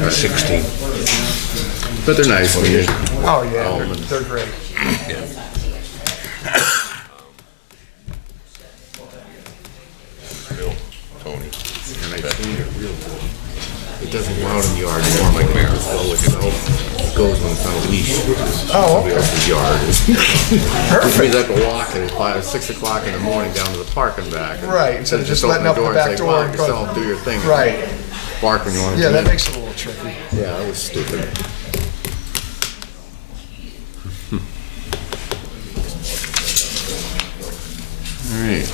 16. But they're nice when you. Oh, yeah, they're great. Yeah. Bill, Tony. And I cleaned it real good. It doesn't go out in the yard anymore like Mary. Well, it goes when it's on a leash. Oh, Somebody else's yard. Which means I have to walk at 5 or 6 o'clock in the morning down to the park and back. Right, instead of just letting open up the and back say, door "Go out and go-" yourself, do your thing. Right. Bark when you want to. Yeah, that makes it a little tricky. Yeah, that was stupid. All right.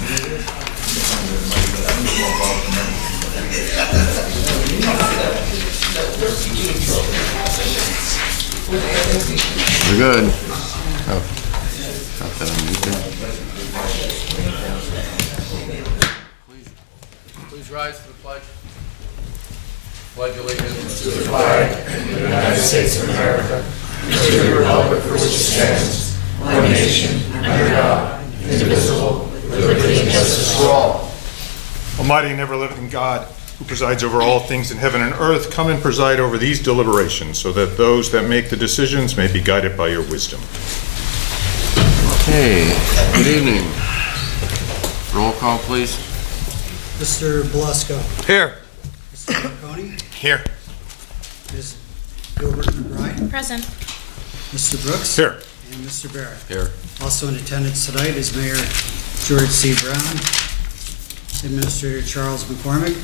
We're good. Oh, got that on mute there. Please rise to the pledge. Pledge allegiance to the flag of the United States of America, and to the republic for which it stands, one nation, under God, indivisible, with liberty and justice for all. Almighty and ever-living God, who presides over all things in heaven and earth, come and preside over these deliberations, so that those that make the decisions may be guided by your wisdom. Okay, good evening. Roll call, please. Mr. Belusko. Here. Mr. Marconi. Here. Ms. Gilbert McBride. Present. Mr. Brooks. Here. And Mr. Barrett. Here. Also in attendance tonight is Mayor George C. Brown, Administrator Charles McCormick,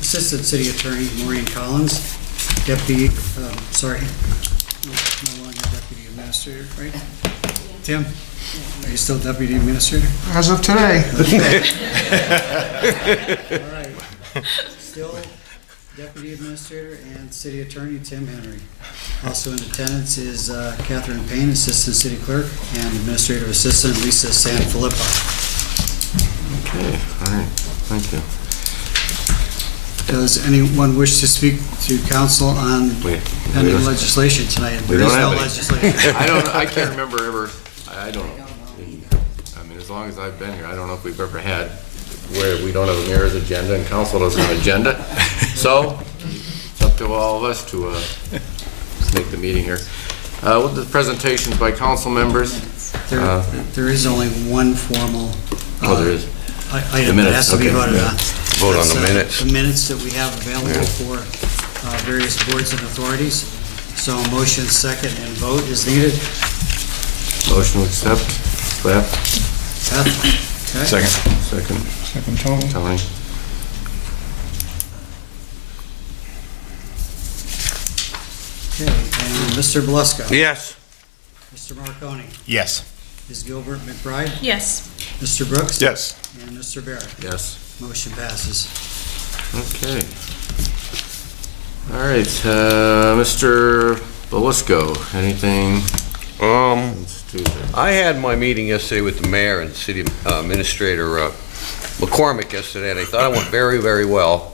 Assistant City Attorney Maureen Collins, no longer Deputy Administrator, right? Tim, are you still Deputy Administrator? As of today. All right. Still Deputy Administrator and City Attorney Tim Henry. Also in attendance is Catherine Payne, Assistant City Clerk, and Administrative Assistant Lisa Sanfilippo. Okay, all right, thank you. Does anyone wish to speak to council on pending legislation tonight? We There don't is no have any. legislation. I can't remember ever, I don't know. I mean, as long as I've been here, I don't know if we've ever had where we don't have a mayor's agenda and council doesn't have an agenda. So, it's up to all of us to make the meeting here. With the presentations by council members. There is only one formal There is. item that has to be okay. voted on. Vote on That's, the minutes. The minutes that we have available for various boards and authorities. So a motion, second, and vote is needed. Motion to accept. Beth? Beth? Okay. Second. Second. Tony. Tony? Okay, and Mr. Belusko. Yes. Mr. Marconi. Yes. Ms. Gilbert McBride. Yes. Mr. Brooks. Yes. And Mr. Barrett. Yes. Motion passes. Okay. All right, Mr. Belusko, anything? Let's do that. I had my meeting yesterday with the mayor and city administrator McCormick yesterday, and I thought it went very, very well.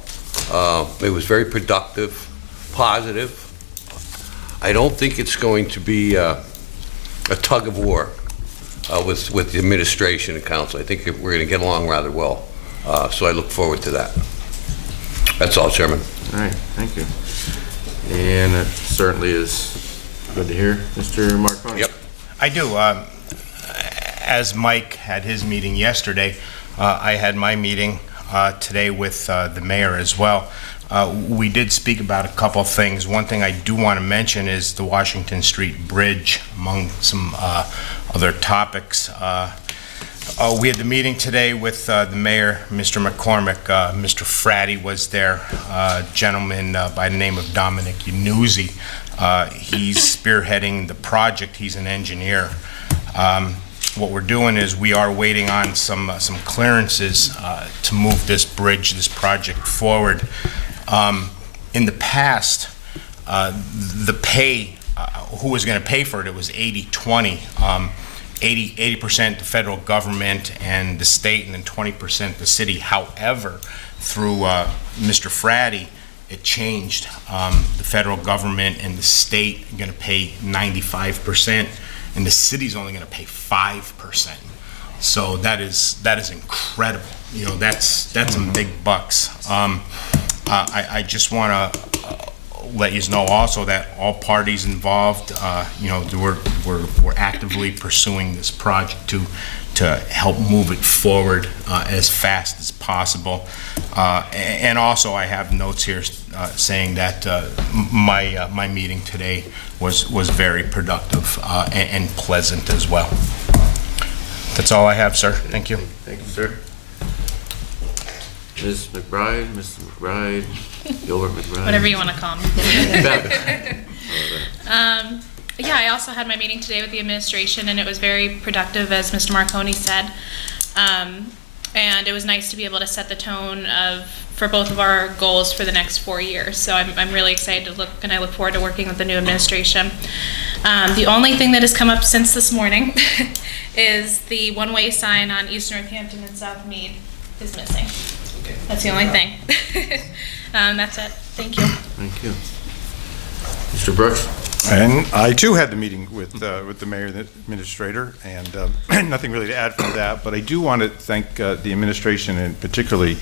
It was very productive, positive. I don't think it's going to be a tug of war with the administration and council. I think we're going to get along rather well. So I look forward to that. That's all, Chairman. All right, thank you. And it certainly is good to hear. Mr. Marconi? Yep. I do. As Mike had his meeting yesterday, I had my meeting today with the mayor as well. We did speak about a couple of things. One thing I do want to mention is the Washington Street Bridge, among some other topics. We had the meeting today with the mayor, Mr. McCormick. Mr. Fratty was there, a gentleman by the name of Dominic Yanuzzi. He's spearheading the project. He's an engineer. What we're doing is we are waiting on some clearances to move this bridge, this project forward. In the past, the pay, who was going to pay for it, it was 80-20. 80% the federal government and the state, and then 20% the city. However, through Mr. Fratty, it changed. The federal government and the state are going to pay 95%, and the city's only going to pay 5%. So that is incredible. You know, that's some big bucks. I just want to let you know also that all parties involved, we're actively pursuing this project to help move it forward as fast as possible. And also, I have notes here saying that my meeting today was very productive and pleasant as well. That's all I have, sir. Thank you. Thank you, sir. Ms. McBride, Mr. McBride, Gilbert McBride. Whatever you want to call me. Yeah, I also had my meeting today with the administration, and it was very productive, as Mr. Marconi said. And it was nice to be able to set the tone for both of our goals for the next 4 years. So I'm really excited to look, and I look forward to working with the new administration. The only thing that has come up since this morning is the one-way sign on East Northampton and South Mead is missing. That's the only thing. That's it. Thank you. Thank you. Mr. Brooks? And I too had the meeting with the mayor and the administrator, and nothing really to add from that, but I do want to thank the administration, and particularly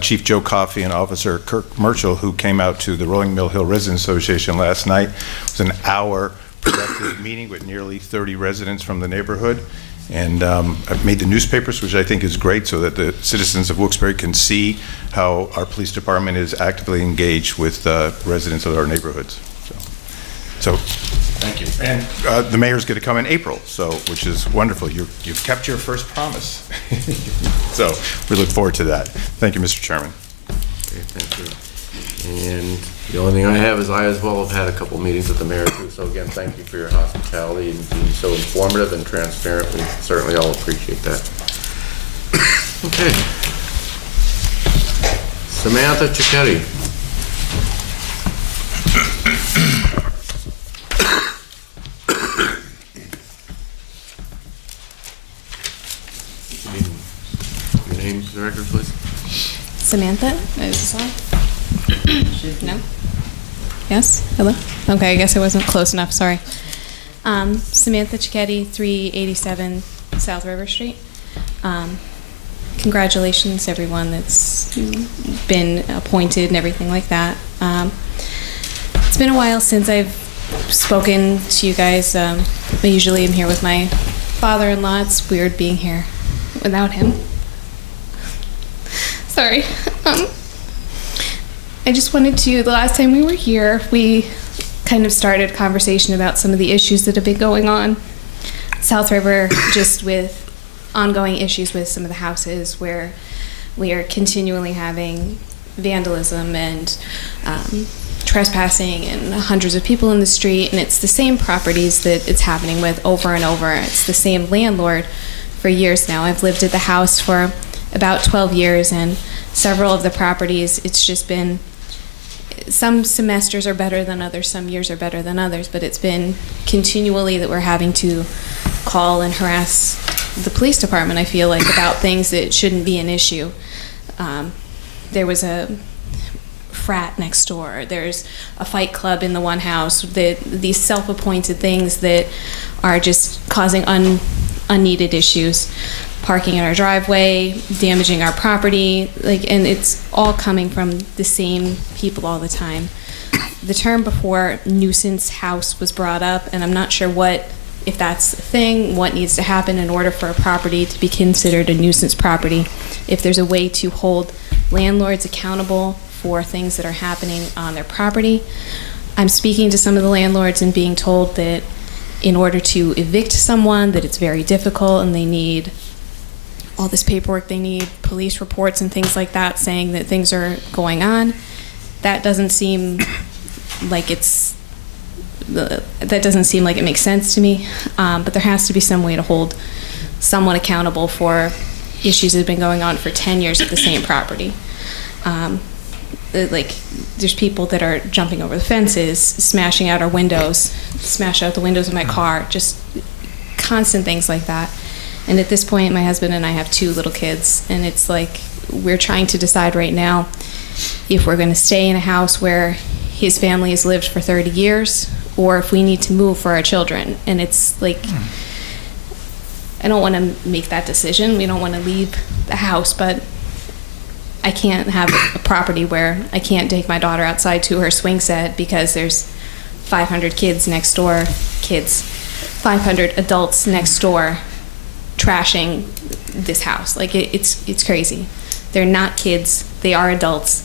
Chief Joe Coffey and Officer Kirk Merchel, who came out to the Rolling Mill Hill Residents Association last night. It was an hour productive meeting with nearly 30 residents from the neighborhood. And I've made the newspapers, which I think is great, so that the citizens of Wilkes-Barre can see how our police department is actively engaged with residents of our neighborhoods. So thank you. And the mayor's going to come in April, which is wonderful. You've kept your first promise. So we look forward to that. Thank you, Mr. Chairman. Okay, thank you. And the only thing I have is I as well have had a couple meetings with the mayor too. So again, thank you for your hospitality and being so informative and transparent. We certainly all appreciate that. Okay. Samantha Cicchetti. Your name for the record, please. Samantha? Is this on? No? Yes? Hello? Okay, I guess I wasn't close enough, sorry. Samantha Cicchetti, 387 South River Street. Congratulations, everyone that's been appointed and everything like that. It's been a while since I've spoken to you guys. I usually am here with my father-in-law. It's weird being here without him. Sorry. I just wanted to, the last time we were here, we kind of started a conversation about some of the issues that have been going on South River, just with ongoing issues with some of the houses where we are continually having vandalism and trespassing and hundreds of people in the street, and it's the same properties that it's happening with over and over. It's the same landlord for years now. I've lived at the house for about 12 years, and several of the properties, it's just been, some semesters are better than others, some years are better than others, but it's been continually that we're having to call and harass the police department, I feel like, about things that shouldn't be an issue. There was a frat next door. There's a fight club in the one house. These self-appointed things that are just causing unneeded issues. Parking in our driveway, damaging our property, and it's all coming from the same people all the time. The term before nuisance house was brought up, and I'm not sure if that's a thing, what needs to happen in order for a property to be considered a nuisance property. If there's a way to hold landlords accountable for things that are happening on their property. I'm speaking to some of the landlords and being told that in order to evict someone, that it's very difficult and they need all this paperwork, they need police reports and things like that saying that things are going on. That doesn't seem like it makes sense to me, but there has to be some way to hold someone accountable for issues that have been going on for 10 years at the same property. There's people that are jumping over the fences, smashing out our windows, smash out the windows of my car, just constant things like that. And at this point, my husband and I have 2 little kids, and it's like we're trying to decide right now if we're going to stay in a house where his family has lived for 30 years or if we need to move for our children. And it's like, I don't want to make that decision. We don't want to leave the house, but I can't have a property where I can't take my daughter outside to her swing set because there's 500 kids next door, 500 adults next door trashing this house. Like, it's crazy. They're not kids, they are adults.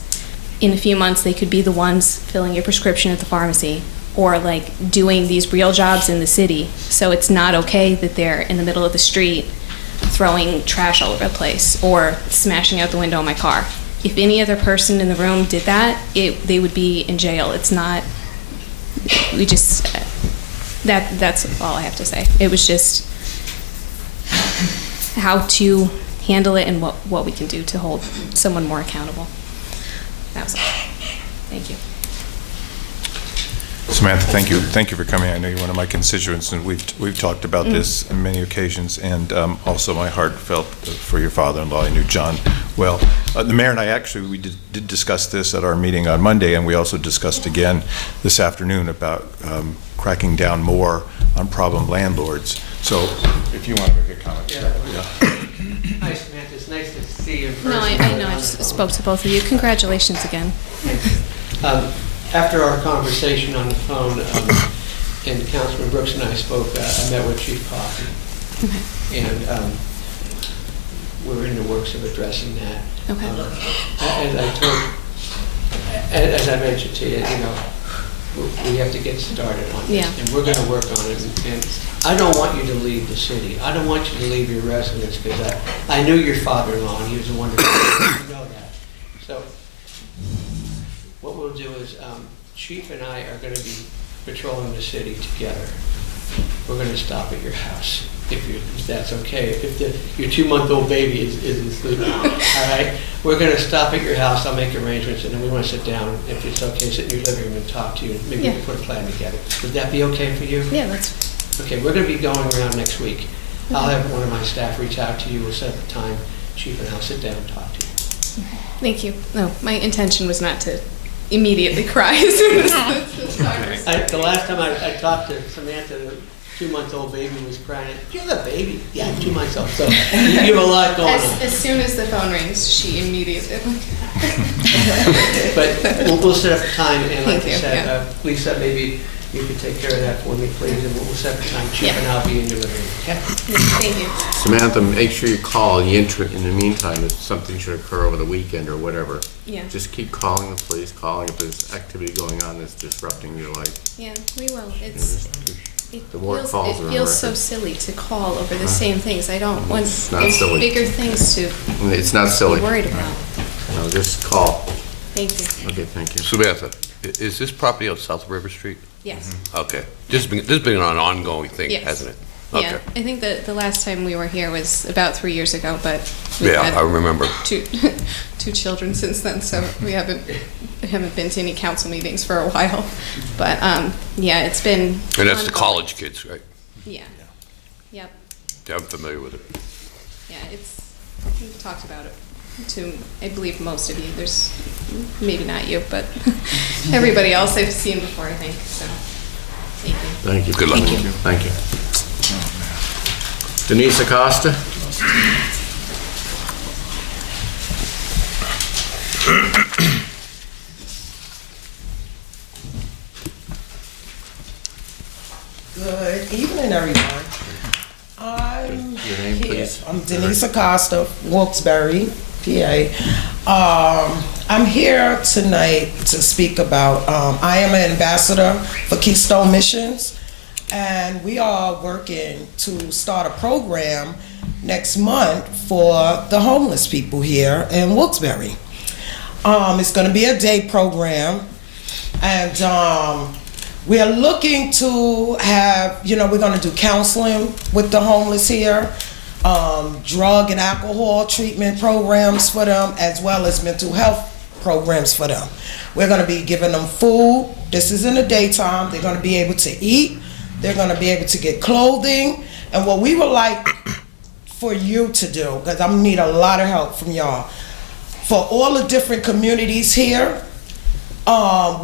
In a few months, they could be the ones filling your prescription at the pharmacy or like doing these real jobs in the city. So it's not okay that they're in the middle of the street throwing trash all over the place or smashing out the window of my car. If any other person in the room did that, they would be in jail. It's not, that's all I have to say. It was just how to handle it and what we can do to hold someone more accountable. That was all. Thank you. Samantha, thank you. Thank you for coming. I know you're one of my constituents, and we've talked about this on many occasions, and also my heart felt for your father-in-law. I knew John well. The mayor and I actually, we did discuss this at our meeting on Monday, and we also discussed again this afternoon about cracking down more on problem landlords. So if you want to make a comment. Yeah. Hi, Samantha. It's nice to see you in person. No, I know. I just spoke to both of you. Congratulations again. After our conversation on the phone, and Councilman Brooks and I spoke, I met with Chief Coffey. Okay. And we're in the works of addressing that. Okay. As I mentioned to you, we have to get started on this. Yeah. And we're going to work on it. And I don't want you to leave the city. I don't want you to leave your residence because I knew your father-in-law and he was a wonderful man. You know that. So what we'll do is Chief and I are going to be patrolling the city together. We're going to stop at your house if that's okay. If your 2-month-old baby isn't sleeping, all right? We're going to stop at your house. I'll make arrangements, and then we want to sit down. If it's okay, sit in your living room and talk to you. Maybe we can put a plan together. Would that be okay for you? Yeah, that's Okay. We're going to be going around next week. I'll have one of my staff reach out to you. We'll set up a time. Chief and I'll sit down and talk to you. Thank you. No, my intention was not to immediately cry as soon as The last time I talked to Samantha, the 2-month-old baby was crying. You're the baby. Yeah, 2 months old. So you have a lot going on. As soon as the phone rings, she immediately. But we'll set up a time, and like Thank I you, said, yeah. Lisa, maybe you could take care of that for me, please, and we'll set up a time. Chief and I'll be in your living room. Okay? Thank you. Samantha, make sure you call in the meantime if something should occur over the weekend or whatever. Yeah. Just keep calling the police, calling if there's activity going on that's disrupting your life. Yeah, we will. The more calls are on feels so record. silly to call over the same things. I don't want. It's not there's silly. bigger things to It's not silly. be worried about. No, just call. Thank you. Okay, thank you. Samantha, is this property on South River Street? Yes. Okay. This has been an ongoing thing, Yes. hasn't it? Yeah, Okay. I think the last time we were here was about 3 years ago, but we've Yeah, had I remember. two children since then, so we haven't been to any council meetings for a while. But yeah, it's been. And that's the ongoing. college kids, right? Yeah. Yep. Yeah, I'm familiar with it. Yeah, we've talked about it to, I believe, most of you. There's maybe not you, but everybody else I've seen before, I think. So, thank you. Thank you. Good luck. Thank you. Thank you. Denise Acosta? Good evening, everyone. I'm Your name, here. please. I'm Denise Acosta, Wilkes-Barre, PA. I'm here tonight to speak about, I am an ambassador for Keystone Missions, and we are working to start a program next month for the homeless people here in Wilkes-Barre. It's going to be a day program, and we are looking to have, we're going to do counseling with the homeless here, drug and alcohol treatment programs for them, as well as mental health programs for them. We're going to be giving them food. This is in the daytime. They're going to be able to eat. They're going to be able to get clothing. And what we would like for you to do, because I'm going to need a lot of help from y'all, for all the different communities here,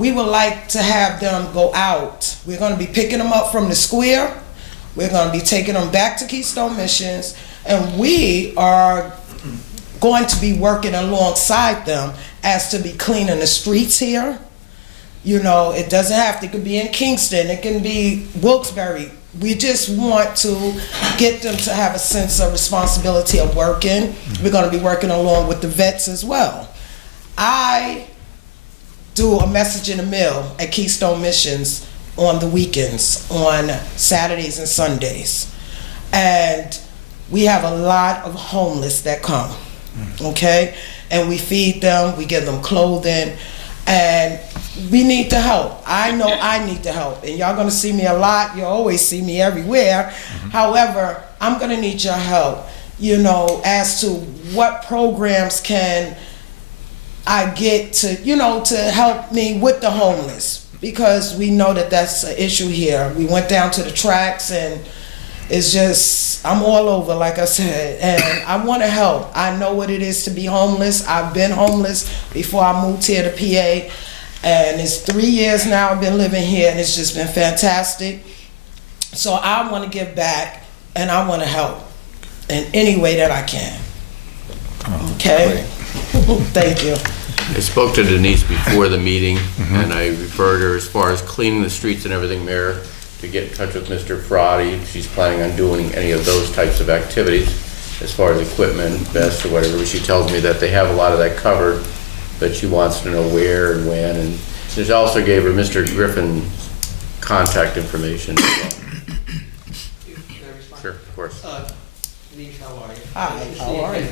we would like to have them go out. We're going to be picking them up from the square. We're going to be taking them back to Keystone Missions, and we are going to be working alongside them as to be cleaning the streets here. You know, it doesn't have to, it could be in Kingston, it can be Wilkes-Barre. We just want to get them to have a sense of responsibility of working. We're going to be working along with the vets as well. I do a message in the mail at Keystone Missions on the weekends, on Saturdays and Sundays. And we have a lot of homeless that come, okay? And we feed them, we give them clothing, and we need the help. I know I need the help, and y'all gonna see me a lot. You always see me everywhere. However, I'm gonna need your help, you know, as to what programs can I get to, you know, to help me with the homeless, because we know that that's an issue here. We went down to the tracks, and it's just, I'm all over, like I said, and I want to help. I know what it is to be homeless. I've been homeless before I moved here to PA, and it's 3 years now I've been living here, and it's just been fantastic. So I want to give back, and I want to help in any way that I can. Okay? Thank you. I spoke to Denise before the meeting, and I referred her as far as cleaning the streets and everything, Mayor, to get in touch with Mr. Fraudy. She's planning on doing any of those types of activities as far as equipment, vests or whatever. But she tells me that they have a lot of that covered, but she wants to know where and when. And she also gave her Mr. Griffin's contact information as well. Can I respond? Sure, of course. Denise, how are you? Hi, how are you?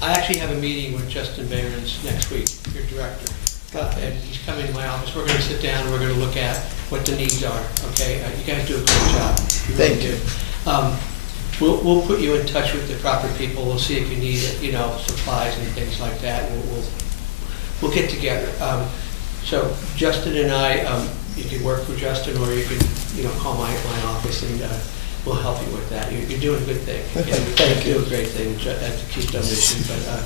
I actually have a meeting with Justin Behrens next week, your director. And he's coming to my office. We're going to sit down and we're going to look at what the needs are, okay? You guys do a great job. You really do. We'll put you in touch with the proper people. We'll see if you need, you know, supplies and things like that. We'll get together. So Justin and I, you can work for Justin, or you can, you know, call my office, and we'll help you with that. You're doing a good thing. Thank you. You're doing a great thing at the Keystone Mission, but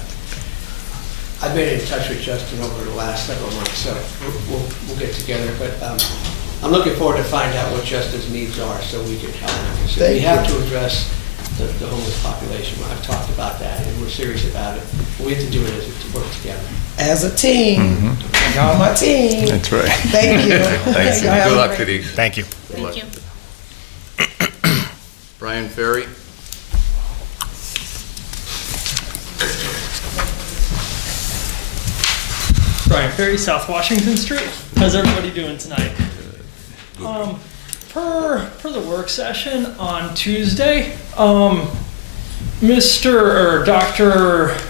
I've been in touch with Justin over the last several months, so we'll get together. But I'm looking forward to find out what Justin's needs are, so we can help him. So we have to address the homeless population. I've talked about that, and we're serious about it. We have to do it to work together. As a team. Y'all my team. That's right. Thank you. Thanks. Y'all have Good a luck great- to these. Thank you. Thank you. Brian Ferry? Brian Ferry, South Washington Street. How's everybody doing tonight? Per the work session on Tuesday, Dr.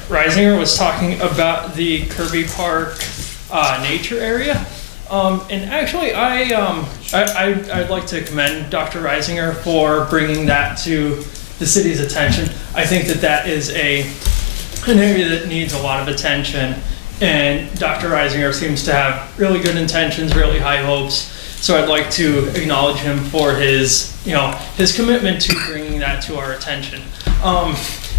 Reisinger was talking about the Kirby Park nature area. And actually, I'd like to commend Dr. Reisinger for bringing that to the city's attention. I think that is an area that needs a lot of attention. And Dr. Reisinger seems to have really good intentions, really high hopes. So I'd like to acknowledge him for his commitment to bringing that to our attention.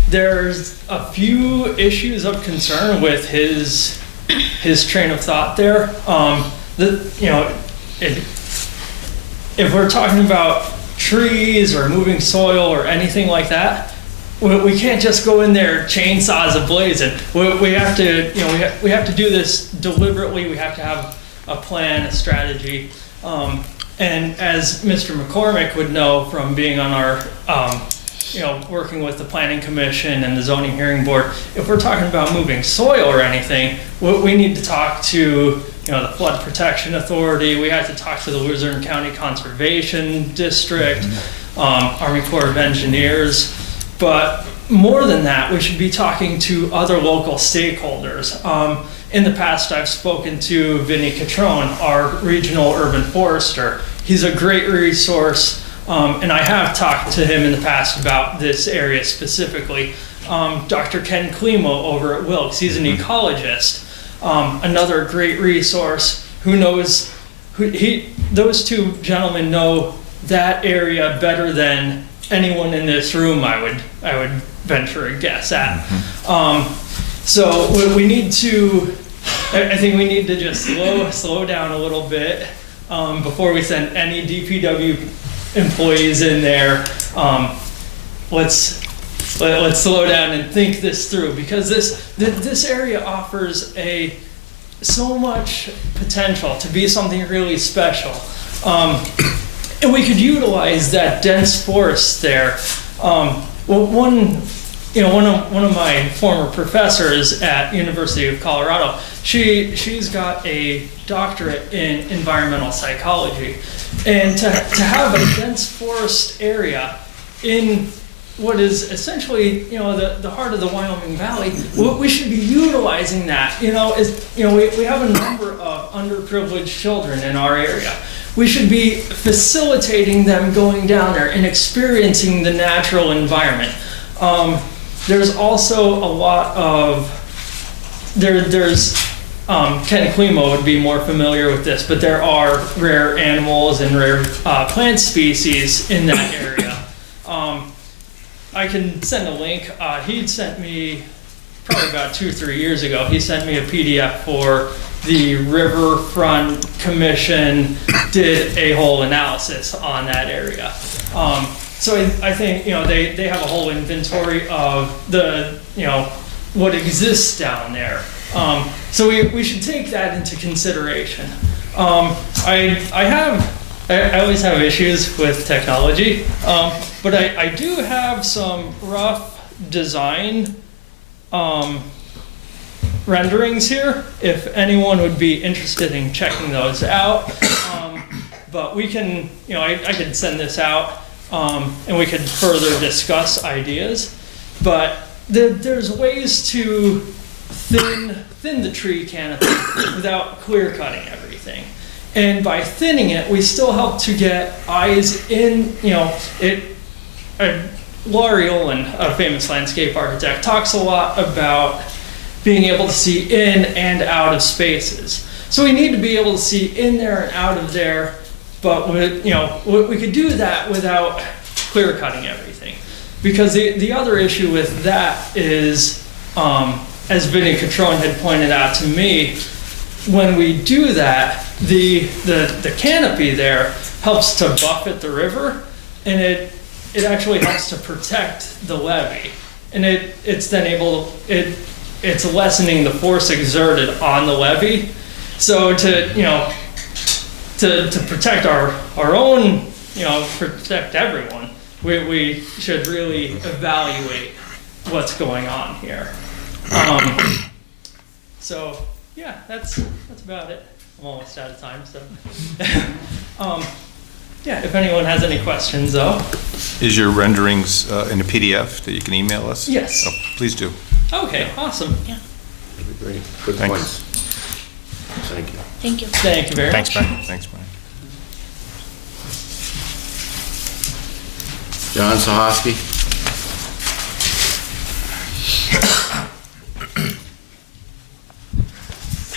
There's a few issues of concern with his train of thought there. If we're talking about trees or moving soil or anything like that, we can't just go in there chainsaws ablazing. We have to, we have to do this deliberately. We have to have a plan, a strategy. And as Mr. McCormick would know from being on our, working with the Planning Commission and the Zoning Hearing Board, if we're talking about moving soil or anything, we need to talk to, the Flood Protection Authority. We have to talk to the Luzerne County Conservation District, Army Corps of Engineers. But more than that, we should be talking to other local stakeholders. In the past, I've spoken to Vinny Catrone, our regional urban forester. He's a great resource, and I have talked to him in the past about this area specifically. Dr. Ken Klimo over at Wilkes, he's an ecologist. Another great resource who knows, those two gentlemen know that area better than anyone in this room, I would venture a guess at. So we need to, I think we need to just slow down a little bit before we send any DPW employees in there. Let's let's slow down and think this through, because this area offers so much potential to be something really special. And we could utilize that dense forest there. One of my former professors at University of Colorado, she's got a doctorate in environmental psychology. And to have a dense forest area in what is essentially, the heart of the Wyoming Valley, we should be utilizing that. We have a number of underprivileged children in our area. We should be facilitating them going down there and experiencing the natural environment. There's also a lot of, Ken Klimo would be more familiar with this, but there are rare animals and rare plant species in that area. I can send a link. He'd sent me, probably about 2 or 3 years ago, he sent me a PDF for the Riverfront Commission, did a whole analysis on that area. So I think, they have a whole inventory of what exists down there. So we should take that into consideration. I always have issues with technology, but I do have some rough design renderings here, if anyone would be interested in checking those out. But we can, I can send this out, and we could further discuss ideas. But there's ways to thin the tree canopy without clear cutting everything. And by thinning it, we still help to get eyes in, Laurie Olin, a famous landscape architect, talks a lot about being able to see in and out of spaces. So we need to be able to see in there and out of there, but we could do that without clear cutting everything. Because the other issue with that is, as Vinny Catrone had pointed out to me, when we do that, the canopy there helps to buffet the river, and it actually helps to protect the levee. And it's lessening the force exerted on the levee. So to protect our own, protect everyone, we should really evaluate what's going on here. So yeah, that's about it. I'm almost out of time, so. Yeah, if anyone has any questions though. Is your renderings in a PDF that you can email us? Yes. Oh, please do. Okay, awesome. Yeah. That'd be great. Good Thanks. points. Thank you. Thank you. Thank you very much. Thanks, Brian. Thanks, Brian. John Sahoski.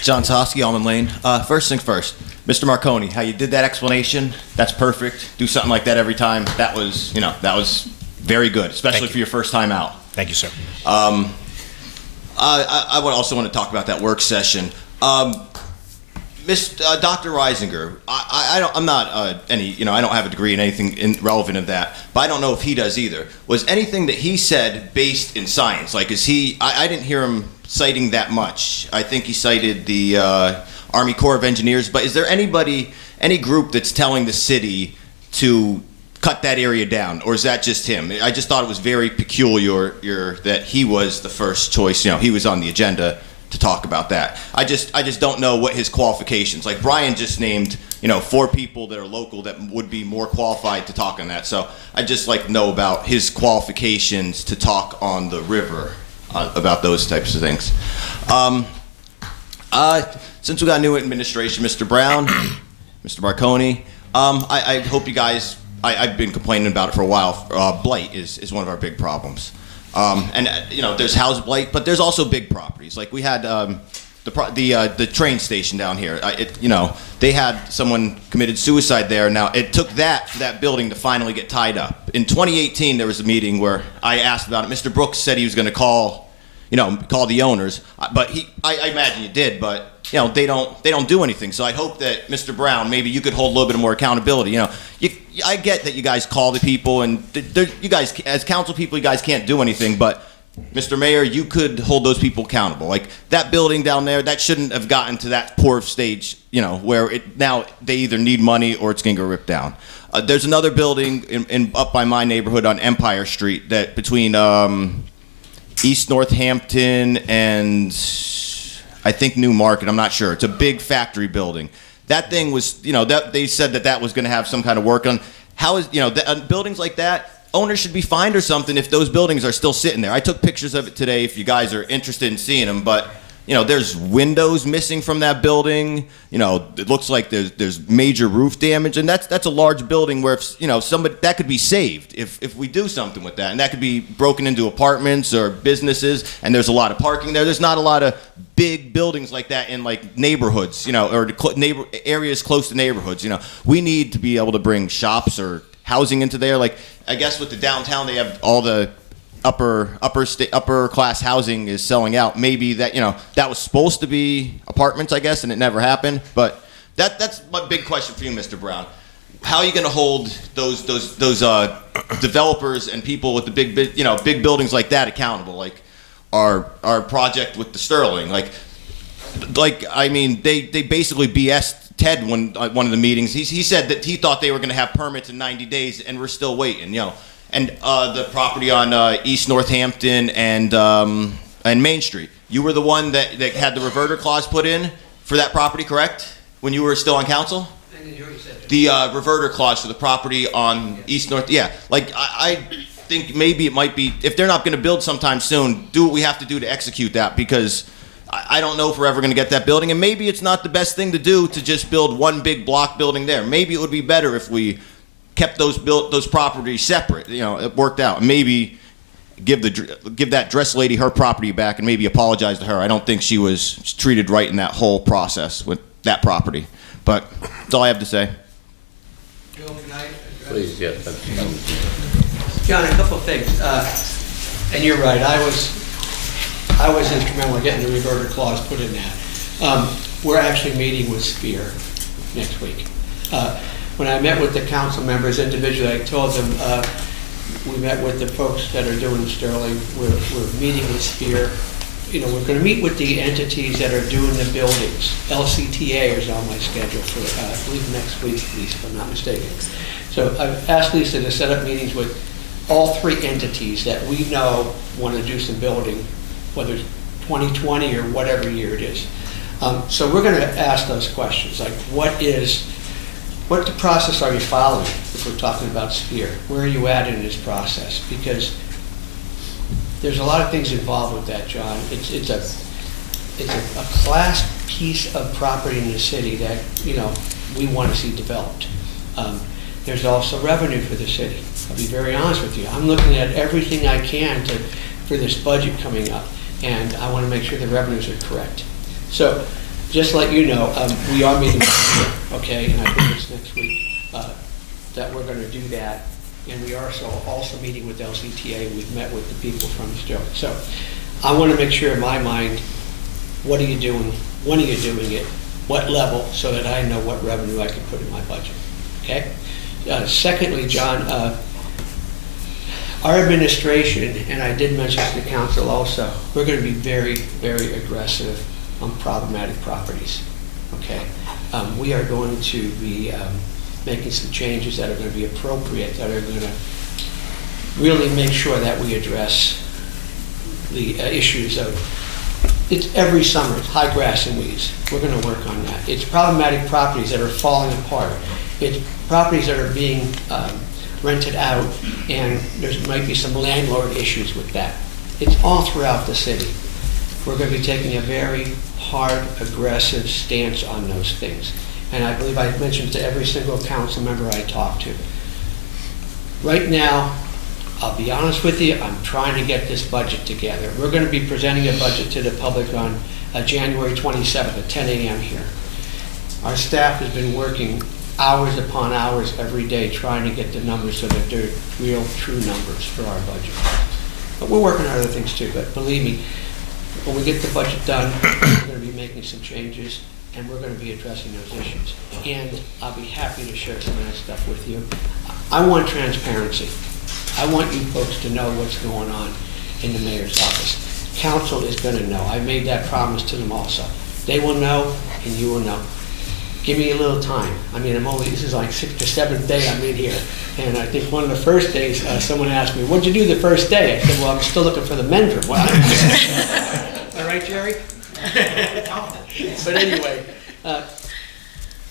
John Toski, Almond Lane. First things first, Mr. Marconi, how you did that explanation, that's perfect. Do something like that every time. That was, that was very good, especially for your first time out. Thank you, sir. I would also want to talk about that work session. Dr. Reisinger, I'm not I don't have a degree in anything relevant of that, but I don't know if he does either. Was anything that he said based in science? Like, I didn't hear him citing that much. I think he cited the Army Corps of Engineers, but is there any group that's telling the city to cut that area down, or is that just him? I just thought it was very peculiar that he was the first choice. He was on the agenda to talk about that. I just don't know what his qualifications. Like Brian just named, 4 people that are local that would be more qualified to talk on that. So I'd just like to know about his qualifications to talk on the river, about those types of things. Since we got a new administration, Mr. Brown, Mr. Marconi, I hope you guys, I've been complaining about it for a while. Blight is one of our big problems. There's house blight, but there's also big properties. Like we had the train station down here. They had someone committed suicide there. Now it took that building to finally get tied up. In 2018, there was a meeting where I asked about it. Mr. Brooks said he was going to call the owners, but I imagine he did. But they don't do anything. So I hope that Mr. Brown, maybe you could hold a little bit more accountability. I get that you guys call the people, and you guys, as council people, you guys can't do anything, but Mr. Mayor, you could hold those people accountable. Like that building down there, that shouldn't have gotten to that poor stage, where now they either need money or it's going to go ripped down. There's another building up by my neighborhood on Empire Street that between East Northampton and I think New Market, I'm not sure. It's a big factory building. That thing was, that they said that was going to have some kind of work on. How is, buildings like that, owners should be fined or something if those buildings are still sitting there. I took pictures of it today if you guys are interested in seeing them, but there's windows missing from that building. It looks like there's major roof damage, and that's a large building where if, somebody that could be saved if we do something with that, and that could be broken into apartments or businesses, and there's a lot of parking there. There's not a lot of big buildings like that in like neighborhoods, or areas close to neighborhoods. We need to be able to bring shops or housing into there. Like I guess with the downtown, they have all the upper class housing is selling out. Maybe that that was supposed to be apartments, I guess, and it never happened. But that's my big question for you, Mr. Brown. How are you going to hold those developers and people with the big buildings like that accountable? Like our project with the Sterling, I mean they basically BS'd Ted one of the meetings. He said that he thought they were going to have permits in 90 days, and we're still waiting. And the property on East Northampton and Main Street. You were the one that had the reverter clause put in for that property, correct? When you were still on council? I didn't hear what you said. The reverter clause for the property on East North. Yeah, I think maybe it might be, if they're not going to build sometime soon, do what we have to do to execute that, because I don't know if we're ever going to get that building, and maybe it's not the best thing to do to just build one big block building there. Maybe it would be better if we kept those properties separate. It worked out. Maybe give that dress lady her property back, and maybe apologize to her. I don't think she was treated right in that whole process with that property. But that's all I have to say. Bill, can I address? Please, yes. John, a couple of things. And you're right. I was instrumental in getting the reverter clause put in that. We're actually meeting with Spear next week. When I met with the council members individually, I told them we met with the folks that are doing Sterling. We're meeting with Spear. We're going to meet with the entities that are doing the buildings. LCTA is on my schedule for, I believe, next week, at least, if I'm not mistaken. So I've asked Lisa to set up meetings with all three entities that we know want to do some building, whether it's 2020 or whatever year it is. So we're going to ask those questions, like what the process are you following if we're talking about Spear? Where are you at in this process? Because there's a lot of things involved with that, John. It's a class piece of property in the city that we want to see developed. There's also revenue for the city. I'll be very honest with you. I'm looking at everything I can for this budget coming up, and I want to make sure the revenues are correct. So, just let you know, we are meeting with you, okay, and I think it's next week that we're going to do that. And we are also meeting with LCTA. We've met with the people from Sterling. So I want to make sure in my mind, what are you doing? When are you doing it? What level? So that I know what revenue I can put in my budget. Okay? Secondly, John, our administration, and I did mention to the council also, we're going to be very, very aggressive on problematic properties. Okay? We are going to be making some changes that are going to be appropriate, that are going to really make sure that we address the issues of, it's every summer, it's high grass and weeds. We're going to work on that. It's problematic properties that are falling apart. It's properties that are being rented out, and there might be some landlord issues with that. It's all throughout the city. We're going to be taking a very hard, aggressive stance on those things. And I believe I mentioned to every single council member I talked to. Right now, I'll be honest with you, I'm trying to get this budget together. We're going to be presenting a budget to the public on January 27th at 10 a.m. here. Our staff has been working hours upon hours every day trying to get the numbers so that they're real, true numbers for our budget. But we're working on other things too, but believe me, when we get the budget done, we're gonna be making some changes, and we're gonna be addressing those issues. And I'll be happy to share some of that stuff with you. I want transparency. I want you folks to know what's going on in the mayor's office. Council is gonna know. I made that promise to them also. They will know, and you will know. Give me a little time. I mean, this is like 6th or 7th day I'm in here. And I think one of the first days, someone asked me, what'd you do the first day? I said, well, I'm still looking for the mentor. Well, all right, Jerry? But anyway,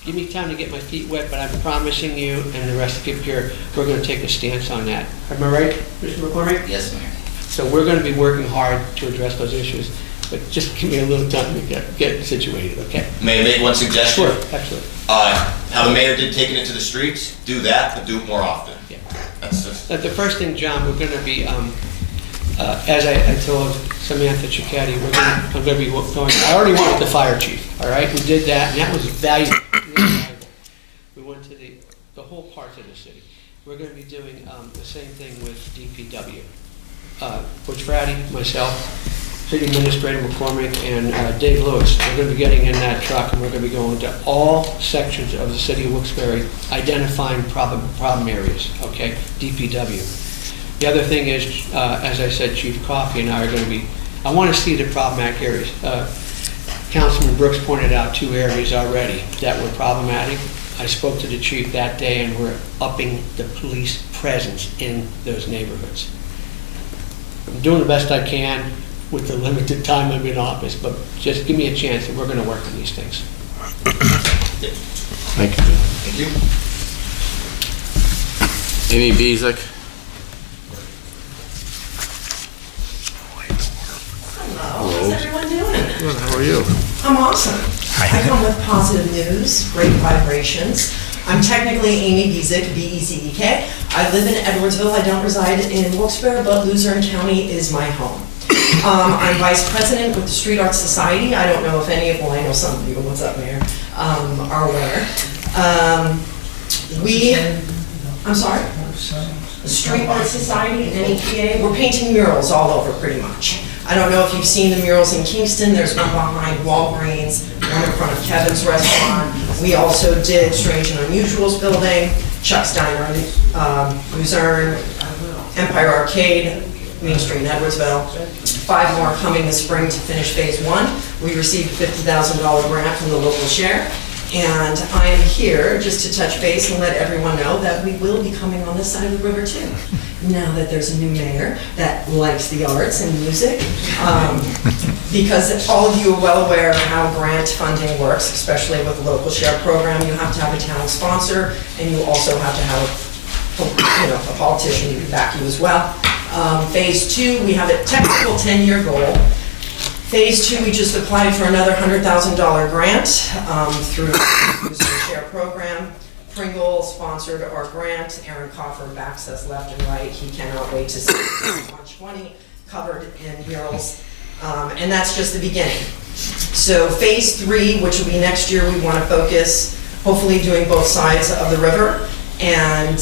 give me time to get my feet wet, but I'm promising you and the rest of you here, we're gonna take a stance on that. Am I right, Mr. McCormick? Yes, Mayor. So we're gonna be working hard to address those issues, but just give me a little time to get situated, okay? May I make one suggestion? Sure, absolutely. How the mayor did taking it to the streets, do that, but do it more often. Yeah. That's just. The first thing, John, we're gonna be, as I told Samantha Cicchetti, I'm gonna be going, I already went with the fire chief, all right? We did that, and that was valuable. We went to the whole parts of the city. We're gonna be doing the same thing with DPW. Butch Fratty, myself, City Administrator McCormick, and Dave Lewis. We're going to be getting in that truck, and we're going to be going to all sections of the city of Wilkes-Barre, identifying problem areas, okay? DPW. The other thing is, as I said, Chief Coffey and I are going to be, I want to see the problematic areas. Councilman Brooks pointed out 2 areas already that were problematic. I spoke to the chief that day, and we're upping the police presence in those neighborhoods. I'm doing the best I can with the limited time I'm in office, but just give me a chance and we're gonna work on these things. Thank you. Thank you. Amy Bezek? Hello, how's everyone doing? Good, how are you? I'm awesome. I come with positive news, great vibrations. I'm technically Amy Bezek, B-E-Z-E-K. I live in Edwardsville. I don't reside in Wilkes-Barre, but Luzerne County is my home. I'm vice president with the Street Art Society. I don't know if any of, well, I know some of you, what's up, Mayor, are aware. I'm sorry? The Street Art Society, NEPA, we're painting murals all over pretty much. I don't know if you've seen the murals in Kingston. There's one behind Walgreens, one in front of Kevin's Restaurant. We also did Strange and Unusual's building, Chuck's Diner, Luzerne, Empire Arcade, Main Street in Edwardsville. 5 more coming this spring to finish phase 1. We received a $50,000 grant from the local share. And I am here just to touch base and let everyone know that we will be coming on this side of the river too. Now that there's a new mayor that likes the arts and music, because all of you are well aware of how grant funding works, especially with the local share program. You have to have a town sponsor, and you also have to have a politician back you as well. Phase 2, we have a technical 10-year goal. Phase 2, we just applied for another $100,000 grant through the Share Program. Pringle sponsored our grant. Aaron Coffer backs us left and right. He cannot wait to see 120 covered in murals. And that's just the beginning. So phase 3, which will be next year, we want to focus, hopefully doing both sides of the river. And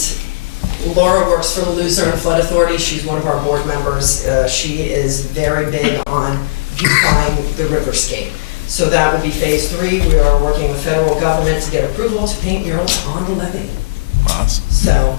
Laura works for the Luzerne Flood Authority. She's one of our board members. She is very big on beautifying the riverscape. So that will be phase 3. We are working with federal government to get approval to paint murals on the levee. Awesome. So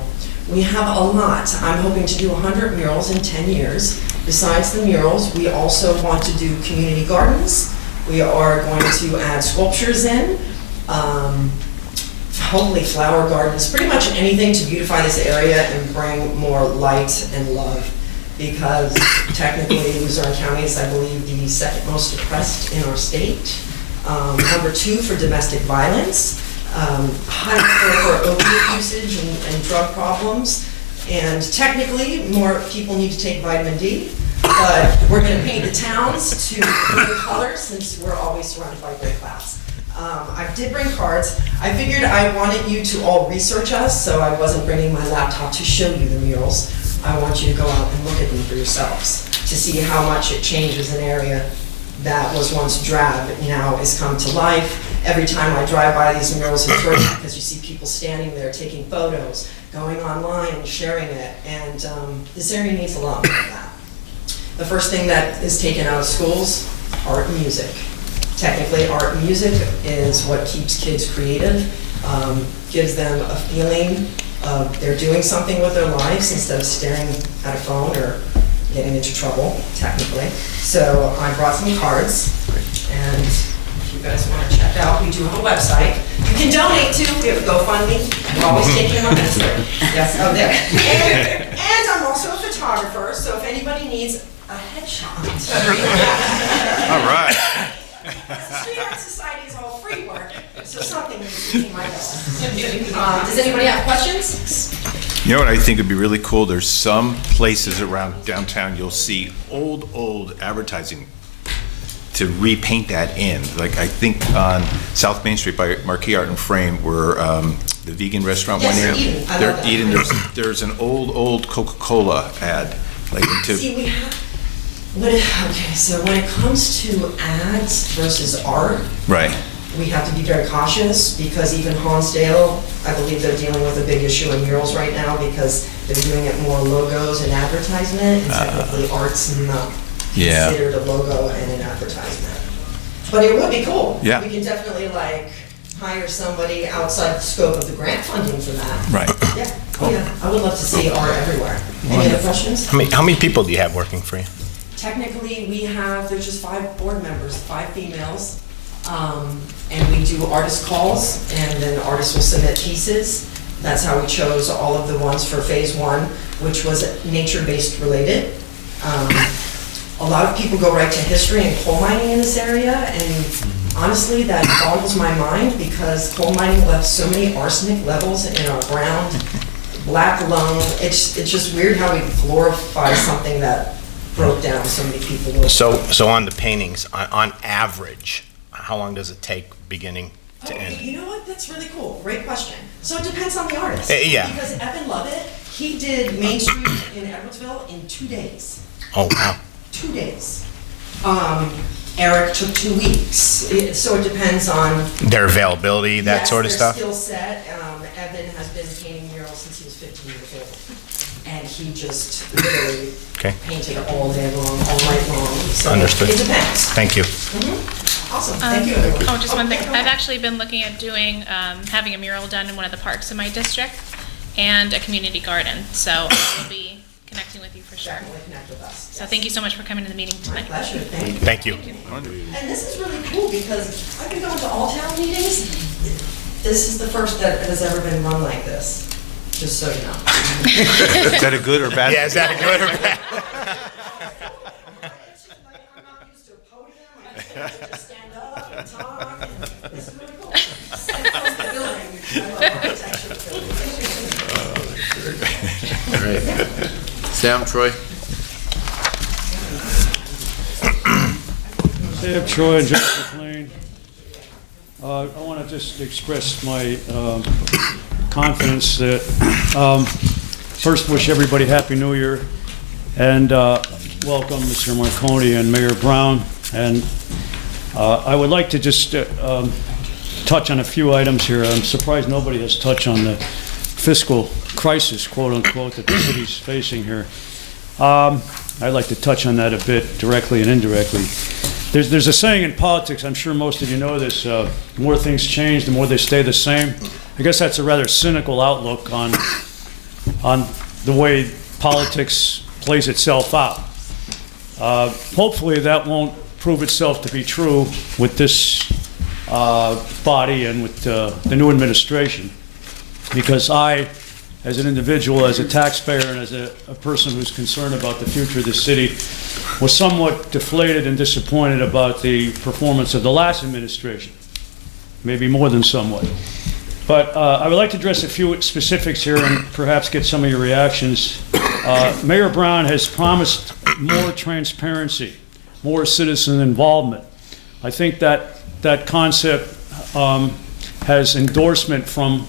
we have a lot. I'm hoping to do 100 murals in 10 years. Besides the murals, we also want to do community gardens. We are going to add sculptures in, hopefully flower gardens, pretty much anything to beautify this area and bring more light and love. Because technically Luzerne County is, I believe, the 2nd most depressed in our state. Number 2 for domestic violence, high for opioid usage and drug problems. And technically, more people need to take vitamin D. But we're going to paint the towns to gray colors since we're always surrounded by gray clouds. I did bring cards. I figured I wanted you to all research us, so I wasn't bringing my laptop to show you the murals. I want you to go out and look at them for yourselves to see how much it changes an area that was once drab now has come to life. Every time I drive by these murals, it's great because you see people standing there taking photos, going online, sharing it, and this area needs a lot more of that. The first thing that is taken out of schools, art and music. Technically, art and music is what keeps kids creative, gives them a feeling of they're doing something with their lives instead of staring at a phone or getting into trouble, technically. So I brought some cards, and if you guys want to check out, we do have a website. You can donate to, we have a GoFundMe, we're always taking them on Instagram. Yes, oh there. And I'm also a photographer, so if anybody needs a headshot. All right. The Street Art Society is all free work, so something needs to be my goal. Does anybody have questions? You know what I think would be really cool? There's some places around downtown you'll see old advertising to repaint that in. Like I think on South Main Street by Marquee Art and Frame where the vegan restaurant went in. Yes, they're They're eating. There's an old Coca-Cola ad. Like to, See, we have, okay, so when it comes to ads versus art, right. we have to be very cautious because even Hansdale, I believe they're dealing with a big issue in murals right now because they're doing it more logos and advertisement, and technically art's not considered a logo and an advertisement. But it would be cool. Yeah. We can definitely hire somebody outside the scope of the grant funding for that. Right. Yeah, yeah, I would love to see art everywhere. Any other questions? How many people do you have working for you? Technically, there's just 5 board members, 5 females. And we do artist calls, and then artists will submit pieces. That's how we chose all of the ones for phase 1, which was nature-based related. A lot of people go right to history and coal mining in this area, and honestly, that boggles my mind because coal mining left so many arsenic levels in our ground, black lung. It's just weird how we glorify something that broke down so many people. So on the paintings, on average, how long does it take beginning to end? You know what? That's really cool. Great question. So it depends on the artist. Yeah. Because Evan Lovett, he did Main Street in Edwardsville in 2 days. Oh, wow. 2 days. Eric took 2 weeks. So it depends on Their availability, that sort of stuff? skill set. Evan has been painting murals since he was 15 years old. And he just literally painted all day long, all night long. So Understood. It depends. Thank you. Awesome. Thank you, everyone. Oh, just one thing. I've actually been looking at doing, having a mural done in one of the parks in my district and a community garden. So I'll be connecting with you for sure. Definitely connect with us. So thank you so much for coming to the meeting tonight. My pleasure. Thank you. Thank you. And this is really cool because I've been going to all town meetings. This is the first that has ever been run like this, just so you know. Is that a good or bad? Yeah, is that a good or bad? I'm not used to a podium. I just stand up and talk. And it's really cool. And of course, the building. I love architecture. All right. Sam, Troy? Sam Troy and John McLean. I want to just express my confidence that first wish everybody Happy New Year and welcome Mr. Marconi and Mayor Brown. And I would like to just touch on a few items here. I'm surprised nobody has touched on the fiscal crisis, quote unquote, that the city's facing here. I'd like to touch on that a bit directly and indirectly. There's a saying in politics, I'm sure most of you know this, the more things change, the more they stay the same. I guess that's a rather cynical outlook on the way politics plays itself out. Hopefully that won't prove itself to be true with this body and with the new administration, because I, as an individual, as a taxpayer, and as a person who's concerned about the future of the city, was somewhat deflated and disappointed about the performance of the last administration, maybe more than somewhat. But I would like to address a few specifics here and perhaps get some of your reactions. Mayor Brown has promised more transparency, more citizen involvement. I think that concept has endorsement from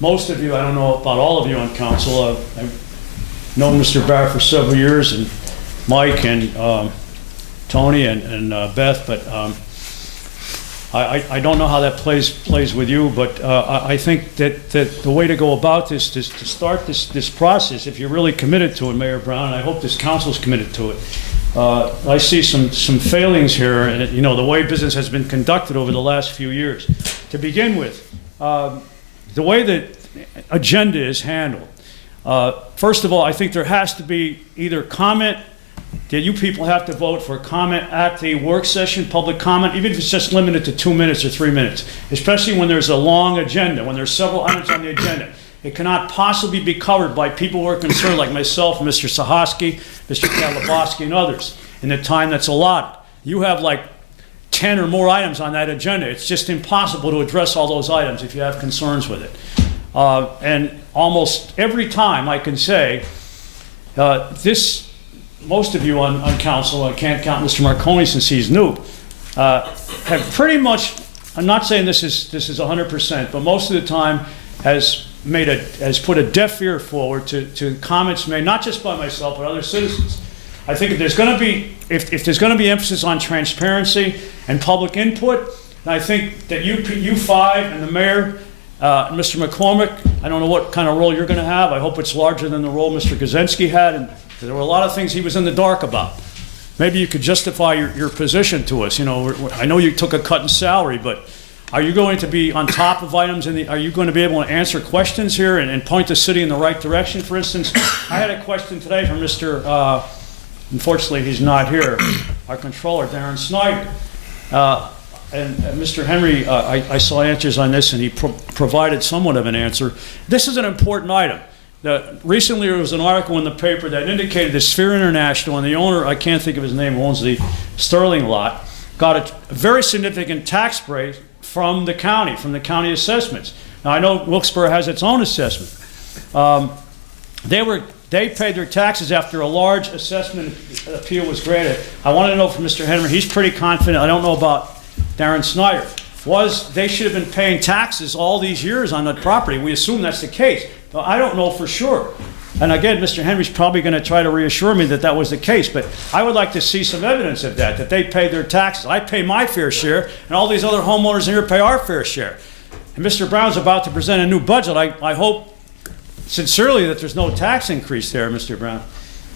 most of you. I don't know about all of you on council. I've known Mr. Barr for several years, and Mike and Tony and Beth, but I don't know how that plays with you, but I think that the way to go about this is to start this process, if you're really committed to it, Mayor Brown, and I hope this council's committed to it, I see some failings here, you know, the way business has been conducted over the last few years. To begin with, the way that agenda is handled. First of all, I think there has to be either comment, that you people have to vote for comment at the work session, public comment, even if it's just limited to 2 minutes or 3 minutes, especially when there's a long agenda, when there's several items on the agenda. It cannot possibly be covered by people who are concerned like myself, Mr. Sahosky, Mr. Kalabowski, and others in the time that's allotted. You have like 10 or more items on that agenda. It's just impossible to address all those items if you have concerns with it. And almost every time I can say, most of you on council, I can't count Mr. Marconi since he's new, have pretty much, I'm not saying this is 100%, but most of the time has put a deaf ear forward to comments made, not just by myself, but other citizens. I think if there's going to be emphasis on transparency and public input, and I think that you five and the mayor, Mr. McCormick, I don't know what kind of role you're going to have. I hope it's larger than the role Mr. Kaczynski had, and there were a lot of things he was in the dark about. Maybe you could justify your position to us. You know, I know you took a cut in salary, but are you going to be on top of items? Are you going to be able to answer questions here and point the city in the right direction? For instance, I had a question today from Mr. Unfortunately, he's not here, our controller, Darren Snyder. And Mr. Henry, I saw answers on this, and he provided somewhat of an answer. This is an important item. Recently, there was an article in the paper that indicated that Sphere International and the owner, I can't think of his name, who owns the Sterling lot, got a very significant tax break from the county assessments. Now, I know Wilkes-Barre has its own assessment. They paid their taxes after a large assessment appeal was granted. I want to know from Mr. Henry, he's pretty confident, I don't know about Darren Snyder, they should have been paying taxes all these years on that property. We assume that's the case, but I don't know for sure. And again, Mr. Henry's probably going to try to reassure me that that was the case, but I would like to see some evidence of that they paid their taxes. I pay my fair share, and all these other homeowners in here pay our fair share. And Mr. Brown's about to present a new budget. I hope sincerely that there's no tax increase there, Mr. Brown.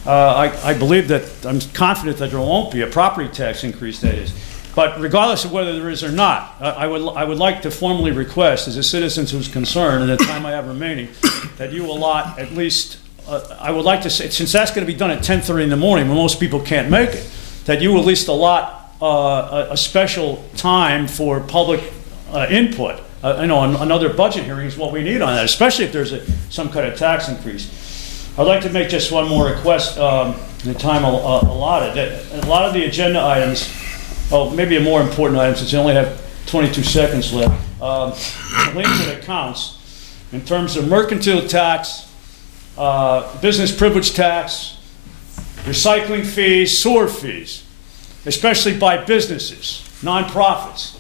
I believe that, I'm confident that there won't be a property tax increase, that is. But regardless of whether there is or not, I would like to formally request, as a citizen who's concerned, in the time I have remaining, that you allot at least, I would like to say, since that's going to be done at 10:30 in the morning when most people can't make it, that you at least allot a special time for public input. Another budget hearing is what we need on that, especially if there's some kind of tax increase. I'd like to make just one more request in the time allotted. A lot of the agenda items, maybe a more important item, since you only have 22 seconds left, delinquent accounts in terms of mercantile tax, business privilege tax, recycling fees, sewer fees, especially by businesses, nonprofits.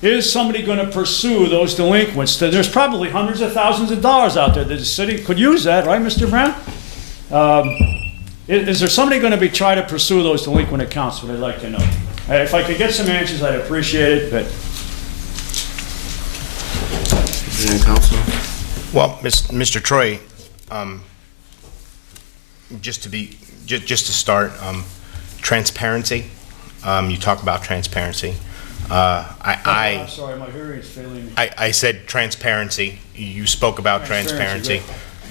Is somebody going to pursue those delinquents? There's probably hundreds of thousands of dollars out there that the city could use that, right, Mr. Brown? Is there somebody going to be trying to pursue those delinquent accounts? What I'd like to know. If I could get some answers, I'd appreciate it. But well, Mr. Troy, just to start, transparency. You talk about transparency. I'm sorry, my hearing is failing me. I said transparency. You spoke about transparency.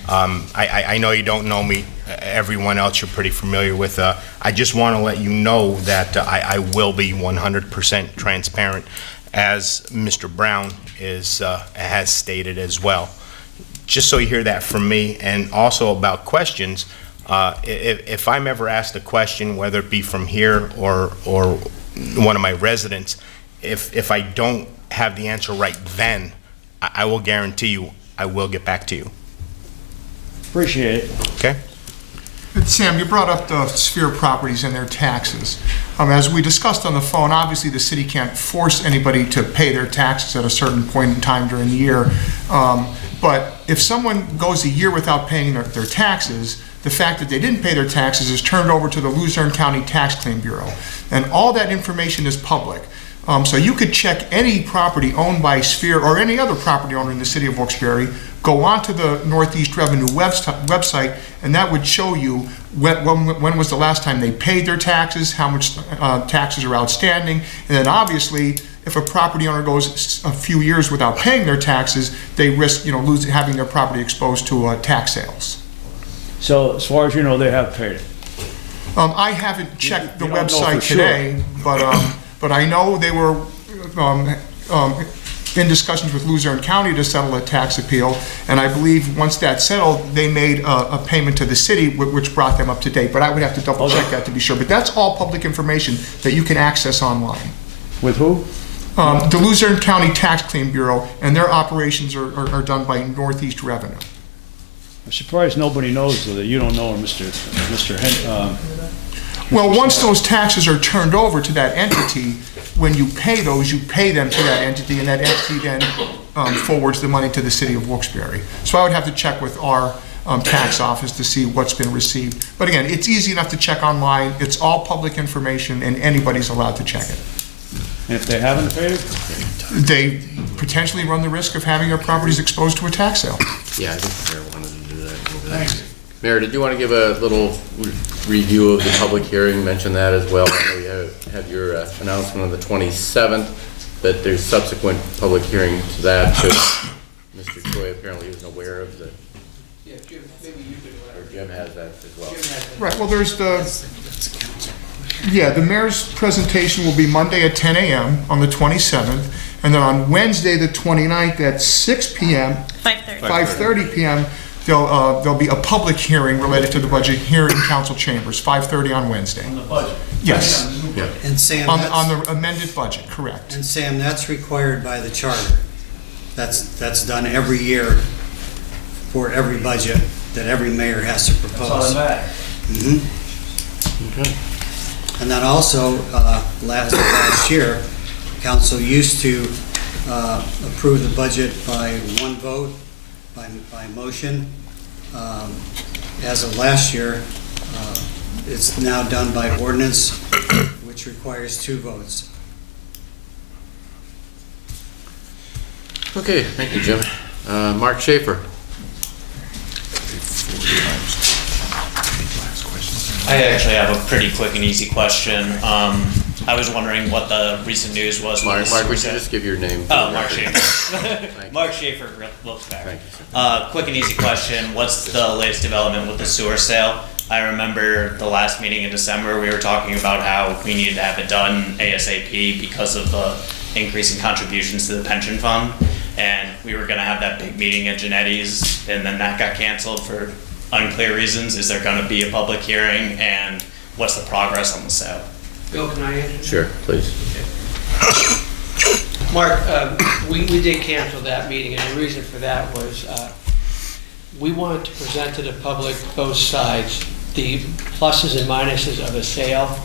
I know you don't know me. Everyone else you're pretty familiar with. I just want to let you know that I will be 100% transparent, as Mr. Brown has stated as well. Just so you hear that from me, and also about questions. If I'm ever asked a question, whether it be from here or one of my residents, if I don't have the answer right then, I will guarantee you I will get back to you. Appreciate it. Okay. Sam, you brought up the Sphere properties and their taxes. As we discussed on the phone, obviously the city can't force anybody to pay their taxes at a certain point in time during the year. But if someone goes a year without paying their taxes, the fact that they didn't pay their taxes is turned over to the Luzerne County Tax Claim Bureau. And all that information is public. So you could check any property owned by Sphere or any other property owner in the city of Wilkes-Barre, go onto the Northeast Revenue website, and that would show you when was the last time they paid their taxes, how much taxes are outstanding, and then obviously, if a property owner goes a few years without paying their taxes, they risk, having their property exposed to tax sales. So as far as you know, they have paid it. I haven't checked the you don't know website for sure. today, but I know they were in discussions with Luzerne County to settle a tax appeal, and I believe once that's settled, they made a payment to the city, which brought them up to date. But I would have to double check that to be sure. But that's all public information that you can access online. With who? The Luzerne County Tax Claim Bureau, and their operations are done by Northeast Revenue. I'm surprised nobody knows that you don't know Mr. Well, once those taxes are turned over to that entity, when you pay those, you pay them to that entity, and that entity then forwards the money to the city of Wilkes-Barre. So I would have to check with our tax office to see what's been received. But again, it's easy enough to check online. It's all public information, and anybody's allowed to check it. And if they haven't paid it? They potentially run the risk of having their properties exposed to a tax sale. Yeah, I think the mayor wanted to do that. Thanks. Mayor, did you want to give a little review of the public hearing, mention that as well? I know you have your announcement on the 27th, but there's subsequent public hearing to that. So Mr. Choi apparently isn't aware of the... Yeah, Jim, maybe you could... Or Jim has that as well. Right, well, there's the mayor's presentation will be Monday at 10 a.m. on the 27th, and then on Wednesday, the 29th at 6 p.m., 5:30 p.m., there'll be a public hearing related to the budget here in council chambers, 5:30 on Wednesday. On the budget? Yes. Yeah. And Sam, On the amended budget, correct. And Sam, that's required by the charter. That's done every year for every budget that every mayor has to propose. That's automatic. Okay. And then also, last year, council used to approve the budget by one vote, by motion. As of last year, it's now done by ordinance, which requires 2 votes. Okay, thank you, Jim. Mark Schaefer. I actually have a pretty quick and easy question. I was wondering what the recent news was. Mark, would you just give your name? Oh, Mark Schaefer. Mark Schaefer, Wilkes-Barre. Thank you, sir. Quick and easy question. What's the latest development with the sewer sale? I remember the last meeting in December, we were talking about how we needed to have it done ASAP because of the increase in contributions to the pension fund. And we were gonna have that big meeting at Genetti's, and then that got canceled for unclear reasons. Is there gonna be a public hearing, and what's the progress on the sale? Bill, can I answer? Sure, please. Mark, we did cancel that meeting, and the reason for that was we wanted to present to the public both sides, the pluses and minuses of a sale,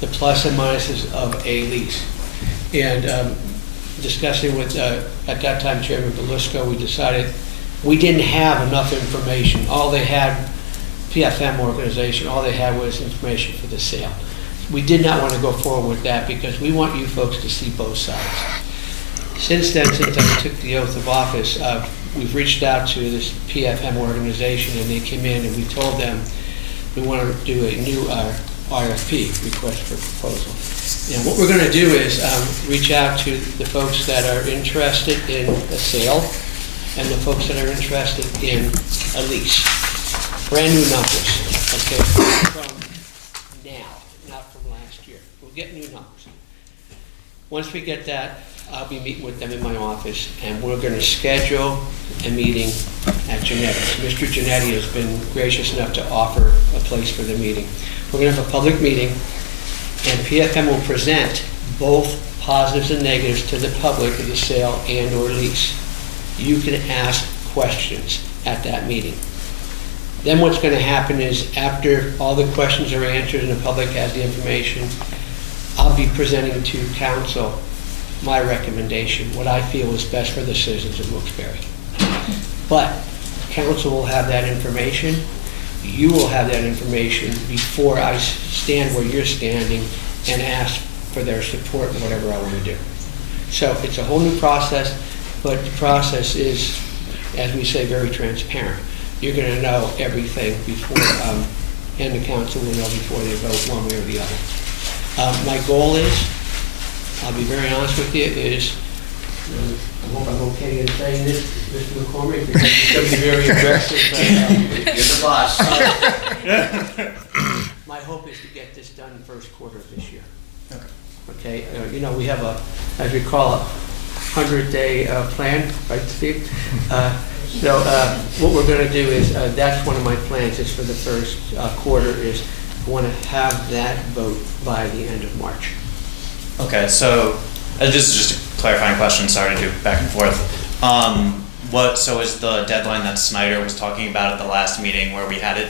the plus and minuses of a lease. And discussing with, at that time, Chairman Belisco, we decided we didn't have enough information. All they had, PFM organization, all they had was information for the sale. We did not want to go forward with that because we want you folks to see both sides. Since then, since I took the oath of office, we've reached out to this PFM organization, and they came in and we told them we want to do a new RFP, request for proposal. And what we're going to do is reach out to the folks that are interested in a sale and the folks that are interested in a lease. Brand new numbers, okay, from now, not from last year. We'll get new numbers. Once we get that, I'll be meeting with them in my office, and we're going to schedule a meeting at Genetti's. Mr. Genetti has been gracious enough to offer a place for the meeting. We're going to have a public meeting, and PFM will present both positives and negatives to the public of the sale and or lease. You can ask questions at that meeting. Then what's going to happen is after all the questions are answered and the public has the information, I'll be presenting to council my recommendation, what I feel is best for the citizens of Wilkes-Barre. But council will have that information. You will have that information before I stand where you're standing and ask for their support in whatever I want to do. So it's a whole new process, but the process is, as we say, very transparent. You're going to know everything before, and the council will know before they vote one way or the other. My goal is, I'll be very honest with you, is, I hope I'm okay in saying this, Mr. McCormick, because it's going to be very aggressive, but You're the boss. my hope is to get this done first quarter of this year. Okay, you know, we have a, as we call it, 100-day plan, right, Steve? So what we're going to do is, that's one of my plans, is for the first quarter, is I want to have that vote by the end of March. Okay, so this is just a clarifying question. Sorry to do back and forth. So is the deadline that Snyder was talking about at the last meeting, where we had to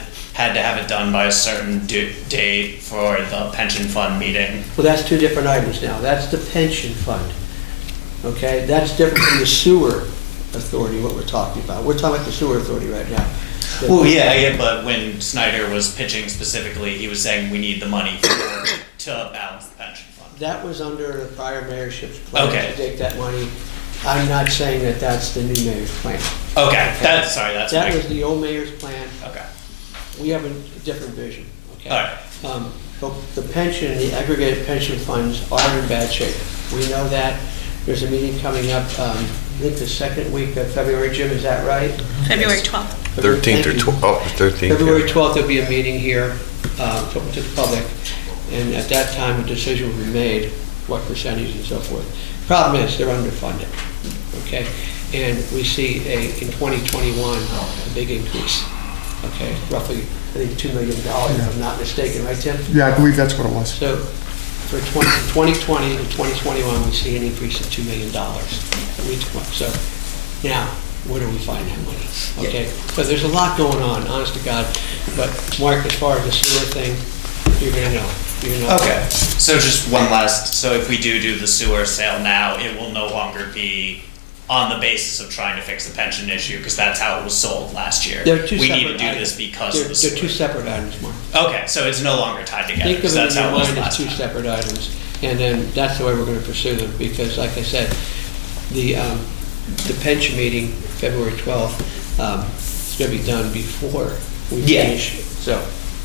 have it done by a certain date for the pension fund meeting? Well, that's two different items now. That's the pension fund. Okay, that's different from the sewer authority, what we're talking about. We're talking about the sewer authority right now. Well, yeah, but when Snyder was pitching specifically, he was saying we need the money to balance the pension fund. That was under the prior mayorship's plan Okay. to take that money. I'm not saying that that's the new mayor's plan. Okay, that was the old mayor's plan. Okay. We have a different vision, okay? All right. But the pension, the aggregated pension funds are in bad shape. We know that. There's a meeting coming up, I think the second week of February, Jim, is that right? February 12th. 13th or 13th. February 12th, there'll be a meeting here, open to the public, and at that time, a decision will be made, what percentage and so forth. Problem is, they're underfunded, okay? And we see in 2021, a big increase, okay? Roughly, I think, $2 million, if I'm not mistaken, right, Tim? Yeah, I believe that's what it was. So, for 2020 to 2021, we see an increase of $2 million. So, now, where do we find that money? Okay, so there's a lot going on, honest to God. But Mark, as far as the sewer thing, you're gonna know. Okay, so just one last, so if we do the sewer sale now, it will no longer be on the basis of trying to fix the pension issue, because that's how it was sold last year. They're two We need to separate do items. this because of the sewer. They're two separate items, Mark. Okay, so it's no longer tied together, Think of because it that's in how your it was mind as last two time. separate items, and then that's the way we're gonna pursue them, because like I said, the pension meeting, February 12th, is gonna be done before we finish. So,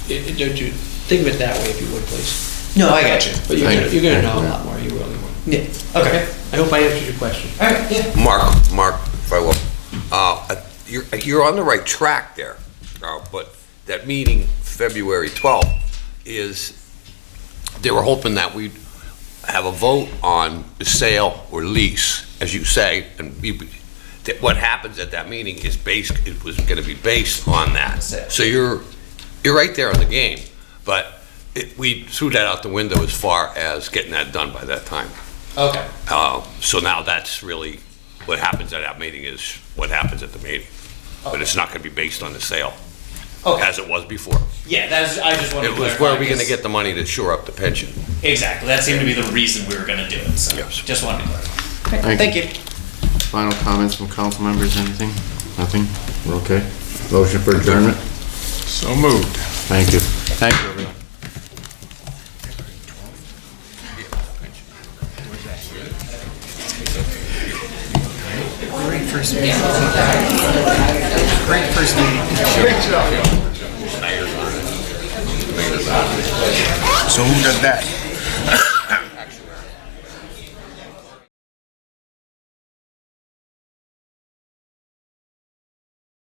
don't you, think of it that way if you would, please. No, I got you. But you're gonna know a lot more, you really will. Yeah, okay. I hope I answered your question. All right, yeah. Mark, if I will, you're on the right track there, but that meeting, February 12th, is, they were hoping that we'd have a vote on the sale or lease, as you say, and that what happens at that meeting is it was gonna be based on that. So you're right there in the game, but we threw that out the window as far as getting that done by that time. Okay. So now that's really, what happens at that meeting is what happens at the meeting. But it's not gonna be based on the sale, as it was before. Yeah, I just wanted to It was, clarify. where are we gonna 'cause- get the money to shore up the pension? Exactly, that seemed to be the reason we were gonna do it, so Yes. just wanted to clarify. Thank you. Final comments from council members, anything? Nothing? We're okay? Motion for adjournment? So moved. Thank you. Thank you, everyone. Great first meeting. Great first meeting. So who does that?